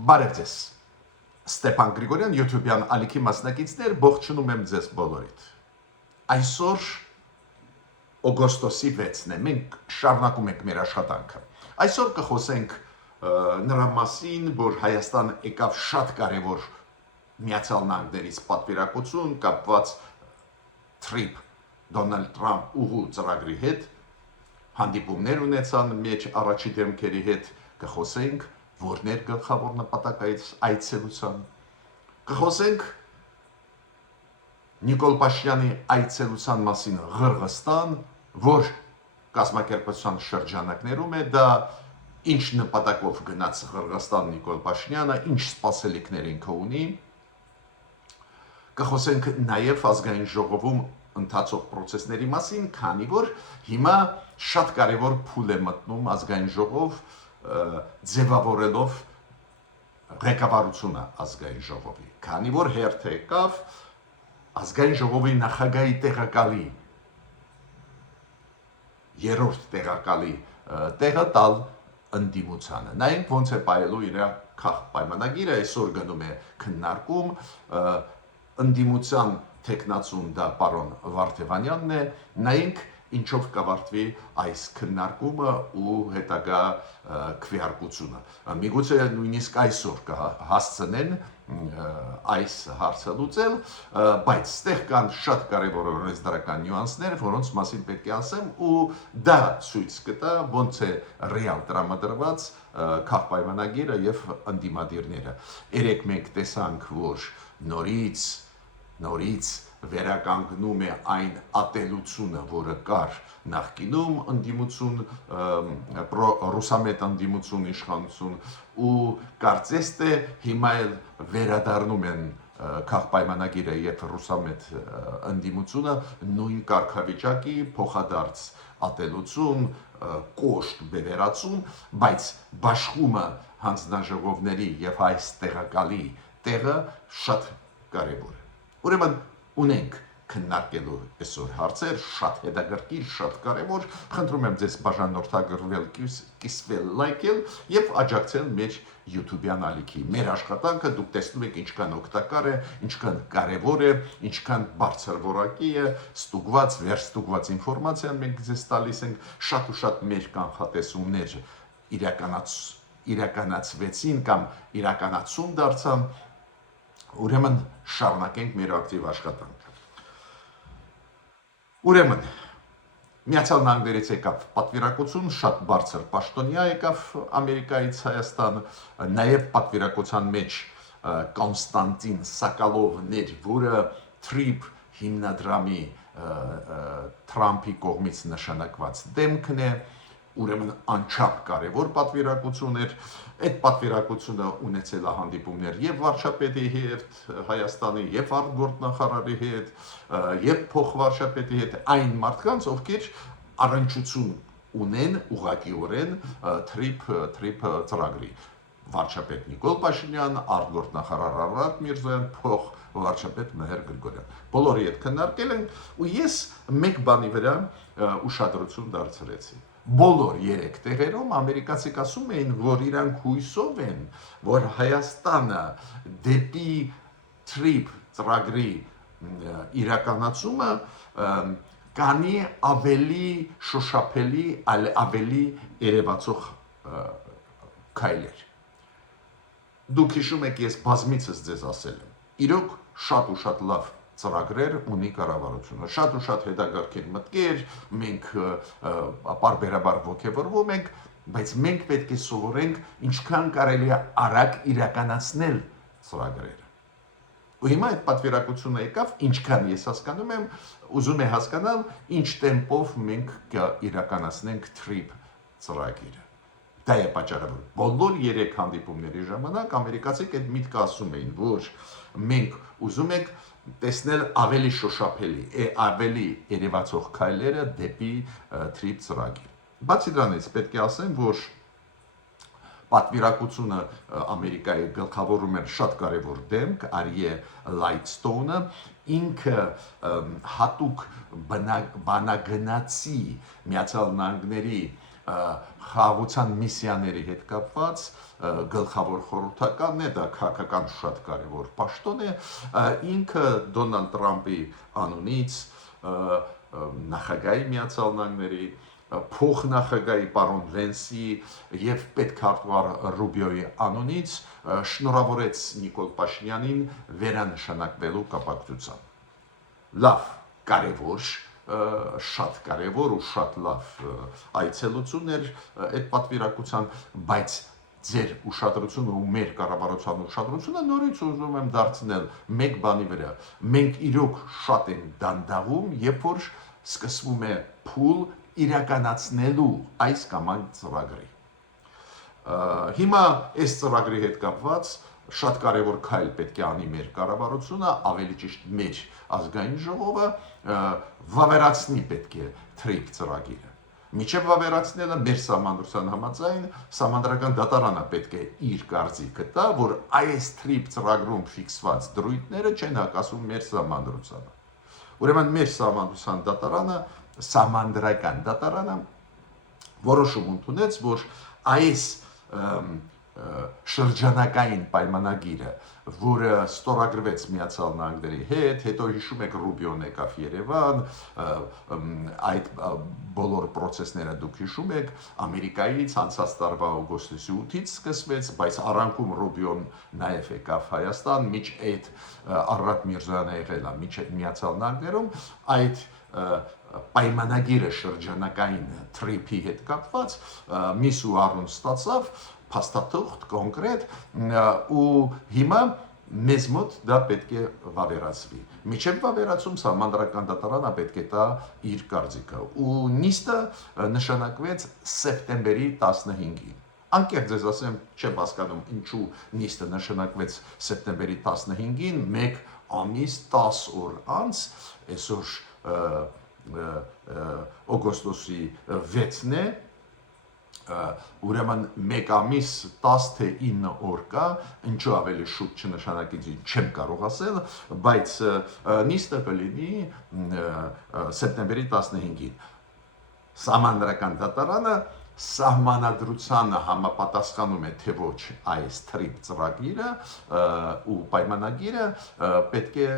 Բարև ձեզ, Ստեփան Գրիգորյան, YouTube-յան ալիքի մասնակիցներ, ողջունում եմ ձեզ բոլորիդ։ Այսօր օգոստոսի 6-ն է, մենք շարունակում ենք մեր աշխատանքը։ Այսօր կխոսենք նրա մասին, որ Հայաստան եկավ շատ կարևոր Միացյալ Նահանգներից պատվիրակություն կապված Trip Դոնալդ Թրամփ ուղու ծրագրի հետ, հանդիպումներ ունեցան մեջ առաջի դեմքերի հետ, կխոսենք որներ գլխավոր նպատակայից այցելության, կխոսենք Նիկոլ Փաշինյանի այցելության մասին Ղրղստան, որ կազմակերպության շրջանակներում է, դա ինչ նպատակով գնաց Ղրղստան Նիկոլ Փաշինյանը, ինչ սպասելիքներ ինքը ունի, կխոսենք նաև ազգային ժողովում ընթացող process-ների մասին, քանի որ հիմա շատ կարևոր փուլ է մտնում ազգային ժողով ձևավորելով ղեկավարությունը ազգային ժողովի, քանի որ հերթ եկավ ազգային ժողովի նախագահի տեղակալի երրորդ տեղակալի տեղը տալ ընդդիմությանը։ Նայենք ոնց է պայելու իր քաղ պայմանագիրը, այսօր գնում է քննարկում, ընդդիմության թեկնածուն դա պարոն Վարդևանյանն է, նայենք ինչով կավարտվի այս քննարկումը ու հետագա քվեարկությունը։ Միգուցե նույնիսկ այսօր կհասցնեն այս հարցը լուծել, բայց ստեղ կան շատ կարևոր օրենսդրական նյուանսներ, որոնց մասին պետք է ասեմ, ու դա ցույց կտա ոնց է ռեալ տրամադրված քաղաքապայմանագիրը եւ ընդդիմադիրները։ Երեք մենք տեսանք, որ նորից վերականգնում է այն ատելությունը, որը կար նախկինում ընդդիմություն, ռուսամետ ընդդիմություն իշխանություն ու կարծես թե հիմա էլ վերադառնում են քաղաքապայմանագիրը եւ ռուսամետ ընդդիմությունը նույն կարգավիճակի փոխադարձ ատելություն, կոշտ բևեռացում, բայց բաշխումը հանձնաժողովների եւ այս տեղակալի տեղը շատ կարեւոր է։ Ուրեմն ունենք քննարկելու այսօր հարցեր շատ հետաքրքիր, շատ կարևոր, խնդրում եմ ձեզ բաժանորդագրվել, կիսվել, լայքել եւ աջակցել մեր YouTube-յան ալիքի։ Մեր աշխատանքը դուք տեսնում եք ինչքան օգտակար է, ինչքան կարևոր է, ինչքան բարձր որակի է, ստուգված, վերստուգված ինֆորմացիան մենք ձեզ տալիս ենք, շատ ու շատ մեր կանխատեսումներ իրականացվեցին կամ իրականացում դարձան, ուրեմն շարունակենք մեր ակտիվ աշխատանքը։ Ուրեմն Միացյալ Նահանգներից եկավ պատվիրակություն, շատ բարձր պաշտոնյա եկավ Ամերիկայից Հայաստան, նաև պատվիրակության մեջ Կոնստանտին Սակալովն էր, որը Trip հիմնադրամի Թրամփի կողմից նշանակված դեմքն է, ուրեմն անչափ կարևոր պատվիրակություն էր, այդ պատվիրակությունը ունեցել է հանդիպումներ եւ վարչապետի հետ Հայաստանի, եւ արտգործնախարարի հետ, եւ փոխվարչապետի հետ, այն մարդկանց, ովքեր առնչություն ունեն ուղղակիորեն Trip ծրագրի։ Վարչապետ Նիկոլ Փաշինյան, արտգործնախարար Արարատ Միրզոյան, փոխվարչապետ Մհեր Գրիգորյան։ Բոլորի հետ քննարկել ենք ու ես մեկ բանի վրա ուշադրություն դարձրեցի։ Բոլոր երեք տեղերում ամերիկացիք ասում էին, որ իրանք հույսով են, որ Հայաստանը դեպի Trip ծրագրի իրականացումը կանի ավելի շոշափելի, ավելի երևացող քայլեր։ Դուք հիշում եք, ես բազմիցս ձեզ ասել եմ, իրոք շատ ու շատ լավ ծրագրեր ունի կառավարությունը, շատ ու շատ հետաքրքիր մտքեր, մենք պարբերաբար ոգևորվում ենք, բայց մենք պետք է սովորենք ինչքան կարելի է արագ իրականացնել ծրագրերը։ Ու հիմա այդ պատվիրակությունը եկավ, ինչքան ես հասկանում եմ, ուզում է հասկանալ, ինչ տեմպով մենք իրականացնենք Trip ծրագիրը։ Դա է պատճառը, որ բոլոր երեք հանդիպումների ժամանակ ամերիկացիք այդ միտքը ասում էին, որ մենք ուզում ենք տեսնել ավելի շոշափելի, ավելի երևացող քայլերը դեպի Trip ծրագիր։ Բացի դրանից պետք է ասեմ, որ պատվիրակությունը Ամերիկայի գլխավորում էր շատ կարևոր դեմք, Արիե Լայթստոնը, ինքը հատուկ բանագնացի Միացյալ Նահանգների խաղաղության միսիաների հետ կապված գլխավոր խորհրդականն է, դա քաղաքական շատ կարևոր պաշտոն է, ինքը Դոնալդ Տրամպի անունից նախագահի Միացյալ Նահանգների փոխնախագահի պարոն Վենսի եւ պետքարտուղար Ռուբիոյի անունից շնորհավորեց Նիկոլ Փաշինյանին վերանշանակվելու կապակցությամբ։ Լավ, կարևոր, շատ կարևոր ու շատ լավ այցելություն էր այդ պատվիրակության, բայց ձեր ուշադրությունը ու մեր կառավարության ուշադրությունը նորից ուզում եմ դարձնել մեկ բանի վրա։ Մենք իրոք շատ ենք դանդաղում, երբ որ սկսվում է փուլ իրականացնելու այս կամ այն ծրագրի։ Հիմա այս ծրագրի հետ կապված շատ կարևոր քայլ պետք է անի մեր կառավարությունը, ավելի ճիշտ մեր ազգային ժողովը վավերացնի պետք է TRIP ծրագիրը։ Միջև վավերացնելը մեր սահմանադրության համաձայն սահմանադրական դատարանը պետք է իր կարծիքը տա, որ այս TRIP ծրագրում ֆիքսված դրույթները չեն հակասում մեր սահմանադրությանը։ Ուրեմն մեր սահմանադրության դատարանը, սահմանադրական դատարանը որոշում ընդունեց, որ այս շրջանակային պայմանագիրը, որը ստորագրվեց Միացյալ Նահանգների հետ, հետո հիշում եք Ռուբիոն եկավ Երևան, այդ բոլոր process-ները դուք հիշում եք, Ամերիկայից անցած տարվա օգոստոսի 8-ից սկսվեց, բայց առանքում Ռուբիոն նաև եկավ Հայաստան, միջ այդ Արարատ Միրզոյանը եղել է Միացյալ Նահանգներում, այդ պայմանագիրը շրջանակային TRIP-ի հետ կապված միս ու առուն ստացավ փաստաթուղթ կոնկրետ ու հիմա մեզ մոտ դա պետք է վավերացվի։ Միջև վավերացում սահմանադրական դատարանը պետք է տա իր կարծիքը ու նիստը նշանակվեց սեպտեմբերի 15-ին։ Անկեղծ ես ասեմ, չեմ հասկանում ինչու նիստը նշանակվեց սեպտեմբերի 15-ին, 1 ամիս 10 օր անց, այսօր օգոստոսի 6-ն է, ուրեմն 1 ամիս 10 թե 9 օր կա, ինչու ավելի շուտ չնշանակեցի չեմ կարող ասել, բայց նիստը կլինի սեպտեմբերի 15-ին։ Սահմանադրական դատարանը սահմանադրությանը համապատասխանում է թե ոչ այս TRIP ծրագիրը ու պայմանագիրը պետք է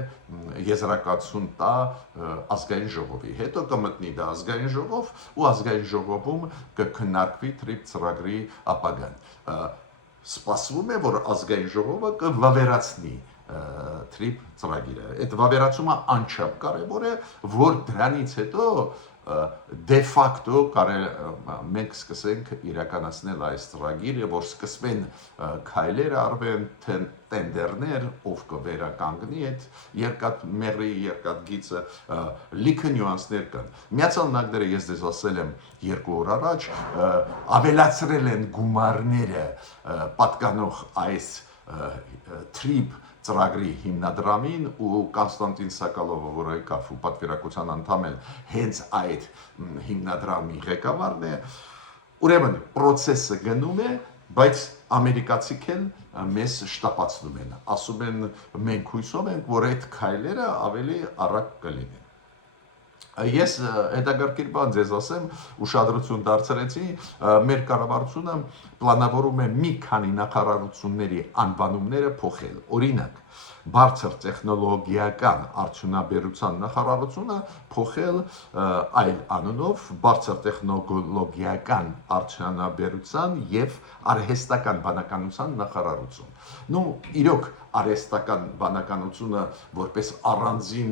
եզրակացություն տա ազգային ժողովի, հետո կմտնի դա ազգային ժողով ու ազգային ժողովում կքննարկվի TRIP ծրագրի ապագան։ Սպասվում է, որ ազգային ժողովը կվավերացնի TRIP ծրագիրը։ Այդ վավերացումը անչափ կարևոր է, որ դրանից հետո դե ֆակտո մենք սկսենք իրականացնել այս ծրագիրը, որ սկսվեն քայլեր արվեն, տենդերներ, ով կվերականգնի այդ երկաթմեռի, երկաթգիծը, լիքը նյուանսներ կան։ Միացյալ Նահանգները, ես դες ասել եմ 2 օր առաջ, ավելացրել են գումարները պատկանող այս TRIP ծրագրի հիմնադրամին ու Կոնստանտին Սակալովը, որը եկավ ու պատվիրակության անդամ է, հենց այդ հիմնադրամի ղեկավարն է։ Ուրեմն process-ը գնում է, բայց ամերիկացիք են մեզ շտապացնում են, ասում են մենք հույսով ենք, որ այդ քայլերը ավելի արագ կլինեն։ Ես հետաքրքիր բան ձեզ ասեմ, ուշադրություն դարձրեցի, մեր կառավարությունը պլանավորում է մի քանի նախարարությունների անվանումները փոխել։ Օրինակ, բարձր տեխնոլոգիական արդյունաբերության նախարարությունը փոխել այլ անունով բարձր տեխնոլոգիական արդյունաբերության եւ արհեստական բանականության նախարարություն։ Ну, իրոք արհեստական բանականությունը որպես առանձին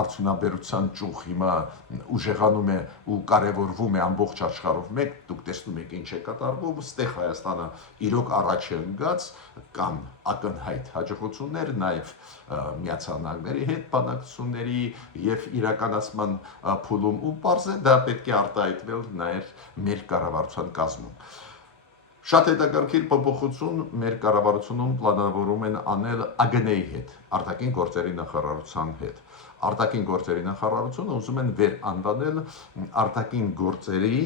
արդյունաբերության ճյուղ հիմա ուժեղանում է ու կարևորվում է ամբողջ աշխարհով մեկ, դուք տեսնում եք ինչ է կատարվում, ստեղ Հայաստանը իրոք առաջ է ընկած, կան ակնհայտ հաջողություններ, նաև Միացյալ Նահանգների հետ բանակցությունների եւ իրականացման փուլում ու պարզ է դա պետք է արտահայտվել նաև մեր կառավարության կազմում։ Շատ հետաքրքիր փոփոխություն մեր կառավարությունում պլանավորում են անել ԱԳՆ-ի հետ, արտաքին գործերի նախարարության հետ։ Արտաքին գործերի նախարարությունը ուզում են վերանվանել արտաքին գործերի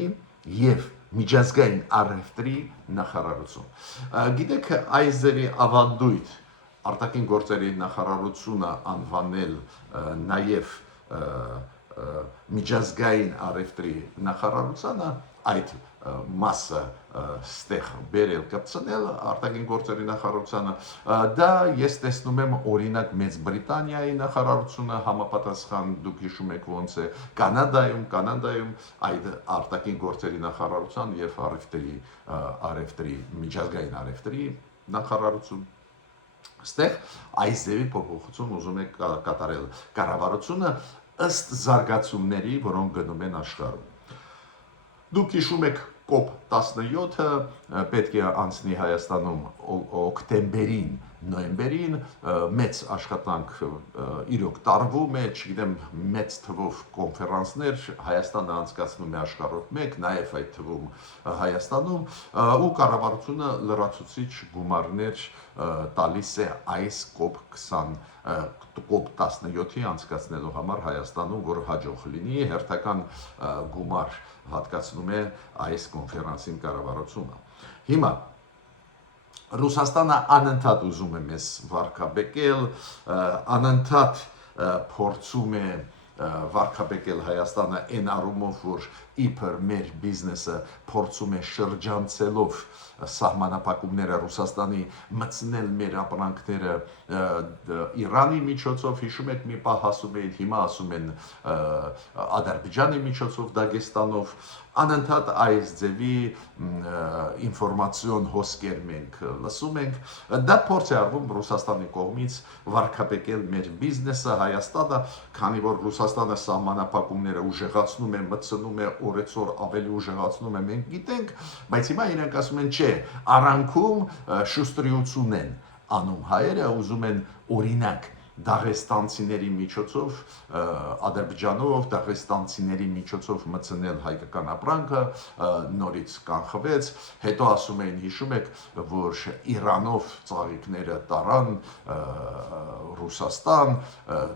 եւ միջազգային առևտրի նախարարություն։ Գիտեք, այս ձևի ավանդույթ արտաքին գործերի նախարարությունը անվանել նաեւ միջազգային առևտրի նախարարությանը այդ մասը ստեղ բերել կպցնել արտաքին գործերի նախարարությանը դա ես տեսնում եմ օրինակ Մեծ Բրիտանիայի նախարարությունը համապատասխան դուք հիշում եք ոնց է Կանադայում այդ արտաքին գործերի նախարարության եւ արևտրի միջազգային արևտրի նախարարություն ստեղ այս ձևի փոփոխություն ուզում եք կատարել կառավարությունը ըստ զարգացումների որոնք գնում են աշխարհում Դուք հիշում եք COP17-ը պետք է անցնի Հայաստանում օկտեմբերին, նոյեմբերին մեծ աշխատանք իրոք տարվում է, չգիտեմ, մեծ թվով կոնֆերանսներ Հայաստանը անցկացնում է աշխարհով մեկ, նաև այդ թվում Հայաստանում ու կառավարությունը լրացուցիչ գումարներ տալիս է այս COP17-ի անցկացնելու համար Հայաստանում, որ հաջող լինի, հերթական գումար հատկացնում է այս կոնֆերանսին կառավարությունը։ Հիմա Ռուսաստանը անընդհատ ուզում է մեզ վարկաբեկել, անընդհատ փորձում է վարկաբեկել Հայաստանը այն առումով, որ իբր մեր բիզնեսը փորձում է շրջանցելով սահմանափակումները Ռուսաստանի մտցնել մեր ապրանքները Իրանի միջոցով, հիշում եք մի պահ ասում էին, հիմա ասում են Ադրբեջանի միջոցով, Դագեստանով, անընդհատ այս ձևի ինֆորմացիոն հոսքեր մենք լսում ենք, դա փորձ է արվում Ռուսաստանի կողմից վարկաբեկել մեր բիզնեսը Հայաստանը, քանի որ Ռուսաստանը սահմանափակումները ուժեղացնում է, մտցնում է օրեցօր ավելի ուժեղացնում է, մենք գիտենք, բայց հիմա իրենք ասում են, չէ, առանքում շուստրիություն են անում հայերը, ուզում են օրինակ Դաղեստանցիների միջոցով, Ադրբեջանով, Դաղեստանցիների միջոցով մտցնել հայկական ապրանքը, նորից կանխվեց, հետո ասում էին, հիշում եք, որ Իրանով ծաղիկները տարան Ռուսաստան,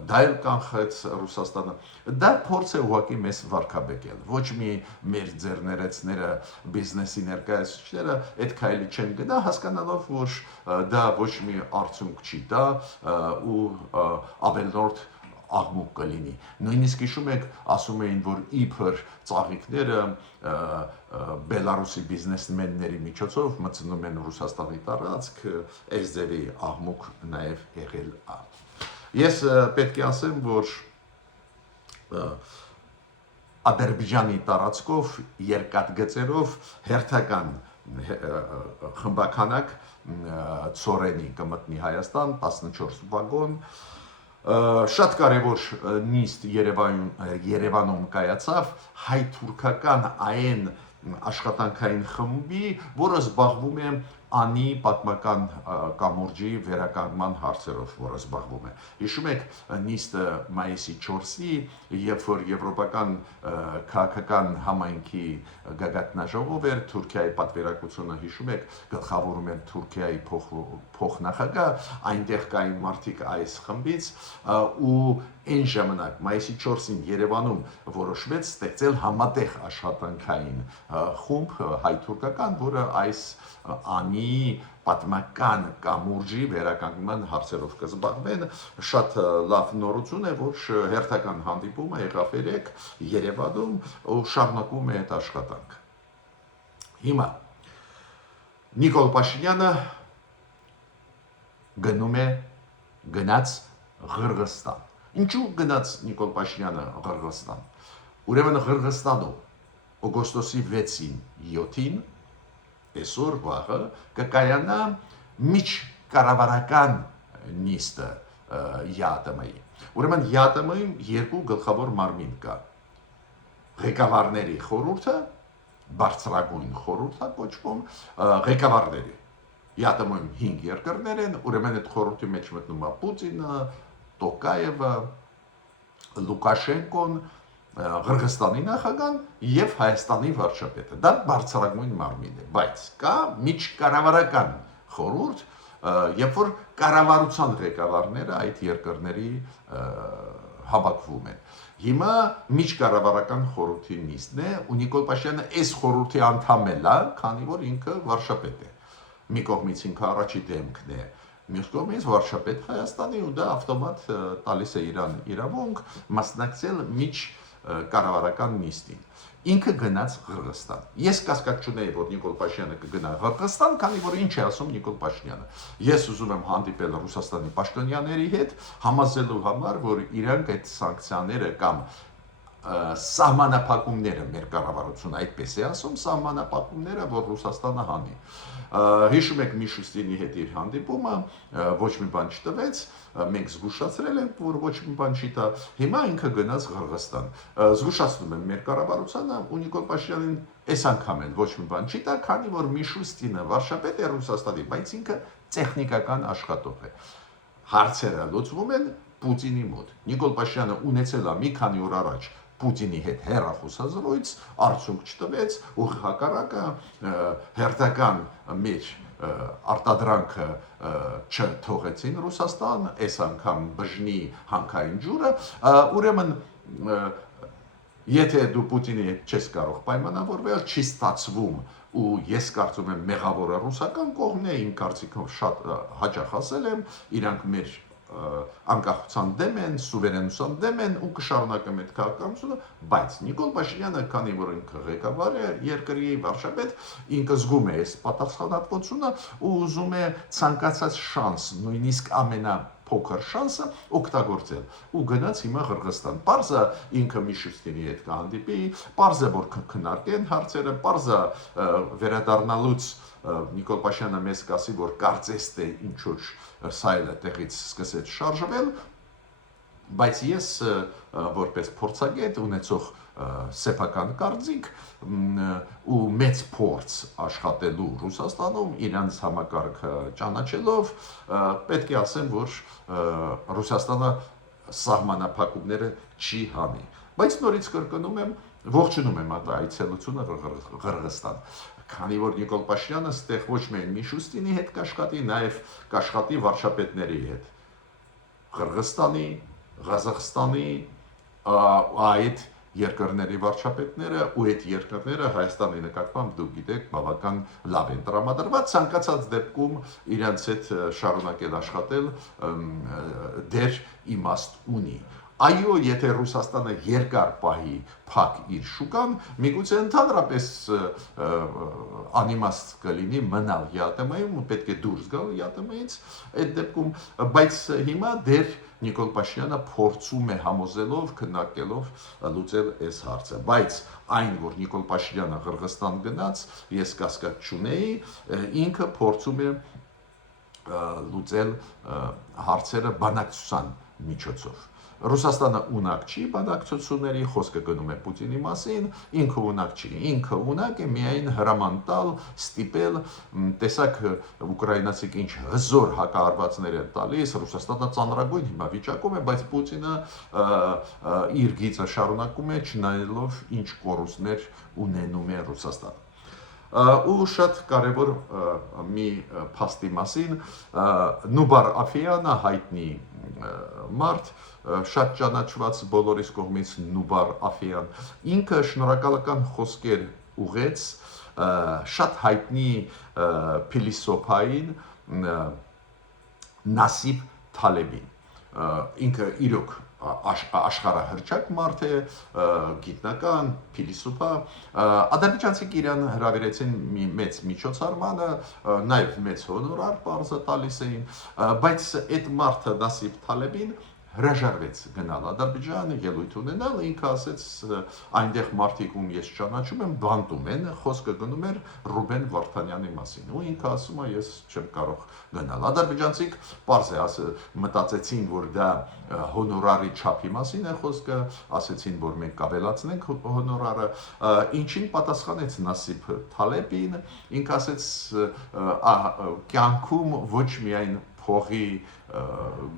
դա էլ կանխեց Ռուսաստանը, դա փորձ է ուղղակի մեզ վարկաբեկել, ոչ մի մեր ձեռներեցները, բիզնեսի ներկայացուցիչները այդ քայլի չեն գնա, հասկանալով, որ դա ոչ մի արդյունք չի տա ու ավելորդ աղմուկ կլինի։ Նույնիսկ հիշում եք, ասում էին, որ իբր ծաղիկները Բելարուսի բիզնեսմենների միջոցով մտցնում են Ռուսաստանի տարածք, այս ձևի աղմուկ նաև եղել է։ Ես պետք է ասեմ, որ Ադրբեջանի տարածքով երկաթգծերով հերթական խմբականակ ծորենի կմտնի Հայաստան 14 վագոն շատ կարևոր նիստ Երևանում կայացավ հայ-թուրքական այն աշխատանքային խմբի, որը զբաղվում է անի պատմական կամուրջի վերականգնման հարցերով, որը զբաղվում է։ Հիշում եք նիստը մայիսի 4-ի, երբ որ եվրոպական քաղաքական համայնքի գագաթնաժողով էր, Թուրքիայի պատվիրակությունը հիշում եք, գլխավորում էր Թուրքիայի փոխնախագահ, այնտեղ կային մարդիկ այս խմբից ու այն ժամանակ մայիսի 4-ին Երևանում որոշվեց ստեղծել համատեղ աշխատանքային խումբ հայ-թուրքական, որը այս անի պատմական կամուրջի վերականգնման հարցերով կզբաղվեն, շատ լավ նորություն է, որ հերթական հանդիպումը եղավ Երևանում ու շարունակում է այդ աշխատանքը։ Հիմա Նիկոլ Փաշինյանը գնաց Ղրղստան։ Ինչու գնաց Նիկոլ Փաշինյանը Ղրղստան։ Ուրեմն Ղրղստանում օգոստոսի 6-ին 7-ին այսօր վաղը կկայանա միջկառավարական նիստը ԵԱՏՄ-ի։ Ուրեմն ԵԱՏՄ-ում երկու գլխավոր մարմին կա։ Ղեկավարների խորհուրդը, բարձրագույն խորհուրդը կոչվում ղեկավարների։ ԵԱՏՄ-ում 5 երկրներ են, ուրեմն այդ խորհրդի մեջ մտնում է Պուտինը, Տոկաևը, Լուկաշենկոն, Ղրղստանի նախագահան եւ Հայաստանի վարչապետը։ Դա բարձրագույն մարմին է, բայց կա միջկառավարական խորհուրդ, երբ որ կառավարության ղեկավարները այդ երկրների հավաքվում են։ Հիմա միջկառավարական խորհրդի նիստն է ու Նիկոլ Փաշինյանը այս խորհրդի անդամ է, քանի որ ինքը վարչապետ է։ Մի կողմից ինքը առաջի դեմքն է, մյուս կողմից վարչապետ Հայաստանի ու դա ավտոմատ տալիս է իրան իրավունք մասնակցել կառավարական նիստին։ Ինքը գնաց Ղրղստան։ Ես կասկած չունեի, որ Նիկոլ Փաշինյանը կգնա Ղրղստան, քանի որ ինչ է ասում Նիկոլ Փաշինյանը։ Ես ուզում եմ հանդիպել Ռուսաստանի պաշտոնյաների հետ, համոզելու համար, որ իրանք այդ սանկցիաները կամ սահմանափակումները մեր կառավարությունը այդպես է ասում, սահմանափակումները, որ Ռուսաստանը հանի։ Հիշում եք Միշուստինի հետ իր հանդիպումը, ոչ մի բան չտվեց, մենք զգուշացրել ենք, որ ոչ մի բան չի տա, հիմա ինքը գնաց Ղրղստան։ Զգուշացնում եմ մեր կառավարությանը ու Նիկոլ Փաշինյանին այս անգամ էլ ոչ մի բան չի տա, քանի որ Միշուստինը վարչապետ է Ռուսաստանի, բայց ինքը տեխնիկական աշխատող է։ Հարցերը լուծվում են Պուտինի մոտ։ Նիկոլ Փաշինյանը ունեցել է մի քանի օր առաջ Պուտինի հետ հեռախոսազրույց, արդյունք չտվեց, ու հակառակը հերթական մեր արտադրանքը չթողեցին Ռուսաստան, այս անգամ բժնի հանքային ջուրը, ուրեմն եթե դու Պուտինի հետ չես կարող պայմանավորվել, չի ստացվում ու ես կարծում եմ մեղավորը ռուսական կողմն է, իմ կարծիքով շատ հաճախ ասել եմ, իրանք մեր անկախության դեմ են, սուվերենության դեմ են ու կշարունակեմ այդ քաղաքականությունը, բայց Նիկոլ Փաշինյանը, քանի որ ինքը ղեկավար է, երկրի վարչապետ, ինքը զգում է այս պատասխանատվությունը ու ուզում է ցանկացած շանս, նույնիսկ ամենափոքր շանսը օգտագործել ու գնաց հիմա Ղրղստան։ Պարզը ինքը Միշուստինի հետ կհանդիպի, պարզը որ քննարկեն հարցերը, պարզը վերադառնալուց Նիկոլ Փաշինյանը մեզ կասի, որ կարծես թե ինչ-որ սայլը տեղից սկսեց շարժվել, բայց ես որպես փորձագետ ունեցող սեփական կարծիք ու մեծ փորձ աշխատելու Ռուսաստանում իրանց համակարգը ճանաչելով պետք է ասեմ, որ Ռուսաստանը սահմանափակումները չի հանի։ Բայց նորից կրկնում եմ, ողջունում եմ այդ այցելությունը Ղրղստան, քանի որ Նիկոլ Փաշինյանը ստեղ ոչ միայն Միշուստինի հետ կաշխատի, նաև կաշխատի վարչապետների հետ։ Ղրղստանի, Ղազախստանի, այդ երկրների վարչապետները ու այդ երկրները Հայաստանի նկատմամբ դուք գիտեք բավական լավ են տրամադրված, ցանկացած դեպքում իրենց հետ շարունակել աշխատել դեր իմաստ ունի։ Այո, եթե Ռուսաստանը երկար պահի փակ իր շուկան, միգուցե ընդհանրապես անիմաստ կլինի մնալ ԵԱՏՄ-ում ու պետք է դուրս գալ ԵԱՏՄ-ից այդ դեպքում, բայց հիմա դեր Նիկոլ Փաշինյանը փորձում է համոզելով, քննարկելով լուծել այս հարցը, բայց այն, որ Նիկոլ Փաշինյանը Ղրղստան գնաց, ես կասկած չունեի, ինքը փորձում է լուծել հարցերը բանակցության միջոցով։ Ռուսաստանը ունակ չի բանակցությունների, խոսքը գնում է Պուտինի մասին, ինքը ունակ չի, ինքը ունակ է միայն հրաման տալ, ստիպել, տեսակ ուկրաինացիք ինչ հզոր հակահարվածներ են տալիս, Ռուսաստանը ծանրագույն հիմա վիճակում է, բայց Պուտինը իր գիծը շարունակում է, չնայելով ինչ կորուստներ ունենում է Ռուսաստանը։ Ու շատ կարևոր մի փաստի մասին Նուբար Աֆեյանը հայտնի մարդ, շատ ճանաչված բոլորիս կողմից Նուբար Աֆեյան, ինքը շնորհակալական խոսքեր ուղեց շատ հայտնի փիլիսոփային Նասիբ Թալեբին, ինքը իրոք աշխարհահռչակ մարդ է, գիտնական, փիլիսոփա, ադրբեջանցիք իրան հրավիրեցին մի մեծ միջոցառմանը, նաև մեծ հոնորար պարզը տալիս էին, բայց այդ մարդը Նասիբ Թալեբին հրաժարվեց գնալ Ադրբեջան, ելույթ ունենալ, ինքը ասեց այնտեղ մարդիկ ում ես ճանաչում եմ, բանտում են, խոսքը գնում էր Ռուբեն Վարդանյանի մասին, ու ինքը ասում է ես չեմ կարող գնալ։ Ադրբեջանցիք պարզ է մտածեցին, որ դա հոնորարի չափի մասին է խոսքը, ասեցին, որ մենք կավելացնենք հոնորարը, ինչին պատասխանեց Նասիբ Թալեբին, ինքը ասեց կյանքում ոչ միայն փողի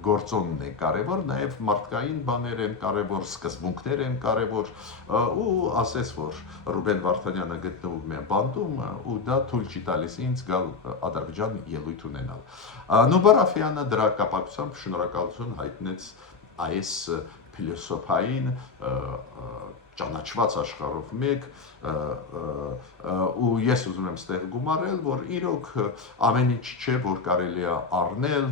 գործոնն է կարևոր, նաև մարդկային բաներ են կարևոր, սկզբունքներ են կարևոր, ու ասես, որ Ռուբեն Վարդանյանը գտնվում է բանտում, ու դա թույլ չի տալիս ինձ գալ Ադրբեջան ելույթ ունենալ։ Նուբար Աֆեյանը դրա կապակցությամբ շնորհակալություն հայտնեց այս փիլիսոփային ճանաչված աշխարհով մեկ, ու ես ուզում եմ ստեղ գումարել, որ իրոք ամեն ինչ չէ, որ կարելի է առնել,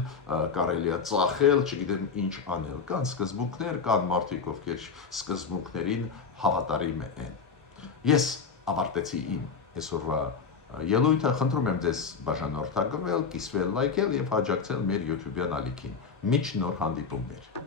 կարելի է ծախել, չգիտեմ ինչ անել, կան սկզբունքներ, կան մարդիկ, ովքեր սկզբունքներին հավատարիմ են։ Ես ավարտեցի իմ այսօրվա ելույթը, խնդրում եմ ձեզ բաժանորդագրվել, կիսվել, լայքել եւ աջակցել մեր YouTube-յան ալիքին։ Մինչ նոր հանդիպումներ։